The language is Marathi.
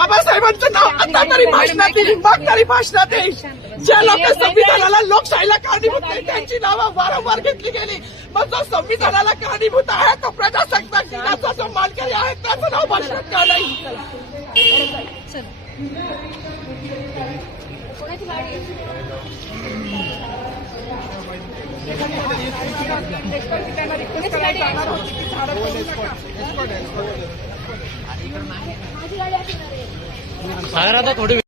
बाबासाहेबांचं नाव आता तरी भाषणात येईल मग तरी भाषणात येईल. ज्या लोक संविधानाला लोकशाहीला कारणीभूत नाही त्यांची नावं वारंवार घेतली गेली. मग जो संविधानाला कारणीभूत आहे तो प्रजासत्ताक दिनाचा जो मालकरी आहे त्याचं नाव भाषणात का नाही? कोणाची गाडी आहे? त्यांना रिक्वेस्ट करायला जाणार होती की झाडं तोडू नका. माझी गाडी असणार आहे सागर आता थोडी